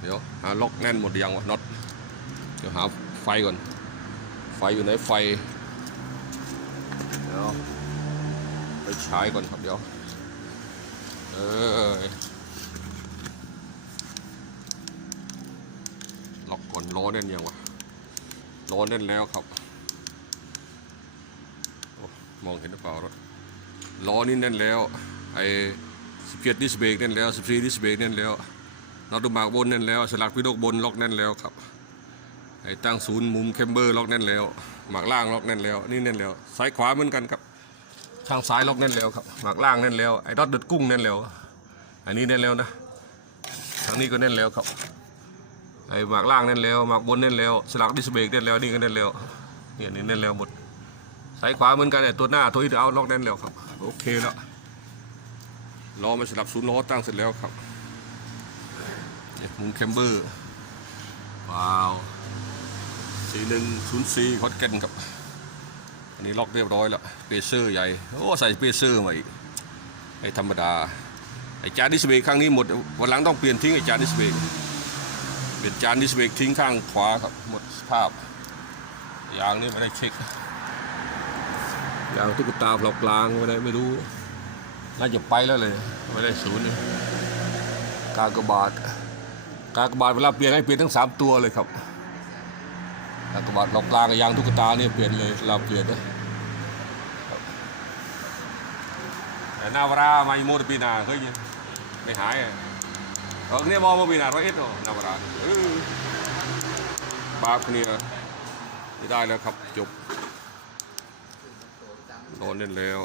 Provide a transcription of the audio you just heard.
เดี๋ยวหาล็อกแน่นหมดยังวะน็อตเดี๋ยวหาไฟก่อน ไฟอยู่ไหนไฟ เดี๋ยวไปฉายก่อนครับเดี๋ยว เออล็อกก่อนล้อแน่นยังวะล้อแน่นแล้วครับอมองเห็นหรือเปล่ารถล้อนี่แน่นแล้วไอ้17ดิสเบรกแน่นแล้ว14ดิสเบรกแน่นแล้ว น็อตดูหมากบนแน่นแล้วสลักพิโดกบนล็อกแน่นแล้วครับไอ้ตั้งศูนย์มุมแคมเบอร์ล็อกแน่นแล้ว หมากล่างล็อกแน่นแล้ว นี่แน่นแล้วซ้ายขวาเหมือนกันครับข้างซ้ายล็อกแน่นแล้วครับหมากล่างแน่นแล้วไอ้ดอทเดือดกุ้งแน่นแล้ว อันนี้แน่นแล้วนะทางนี้ก็แน่นแล้วครับไอ้หมากล่างแน่นแล้วหมากบนแน่นแล้วสลักดิสเบรกแน่นแล้วนี่ก็แน่นแล้วเนี่ยนี่แน่นแล้วหมดซ้ายขวาเหมือนกันเนี่ยตัวหน้าตัวที่เอาล็อกแน่นแล้วครับโอเคแล้วล้อมันสลับศูนย์ล้อตั้งเสร็จแล้วครับ เนี่ยมุมแคมเบอร์ว้าวสี่หนึ่งศูนย์สี่คอดแกนครับ อันนี้ล็อกเรียบร้อยแล้วเปเซอร์ใหญ่ โอ้ ใส่เปเซอร์มาอีกไอ้ธรรมดา ไอ้จานดิสเบรกข้งนี้หมด วันหลังต้องเปลี่ยนทิ้งไอ้จานดิสเบรกเปลี่ยนจานดิสเบรกทิ้งข้างขวาครับ หมดสภาพ ยางนี่ไม่ได้เช็ค ยางตุ๊กตาเปล่ากลางไม่ได้ไม่รู้ น่าจะไปแล้วเลย ไม่ได้ศูนย์กากบาท กากบาทเวลาเปลี่ยนให้เปลี่ยนทั้งสามตัวเลยครับกากบาทหลอกลางกับยางตุ๊กตาเนี่ยเปลี่ยนเลยเราเปลี่ยนนะแต่นาวรามาอีโมตปีนาเคยยังไม่หายเออเนี่ยมอมาปีนาร้อยเอ็ดนาวราบาปเนี่ยไม่ได้แล้วครับจบนอนเล่นแล้ว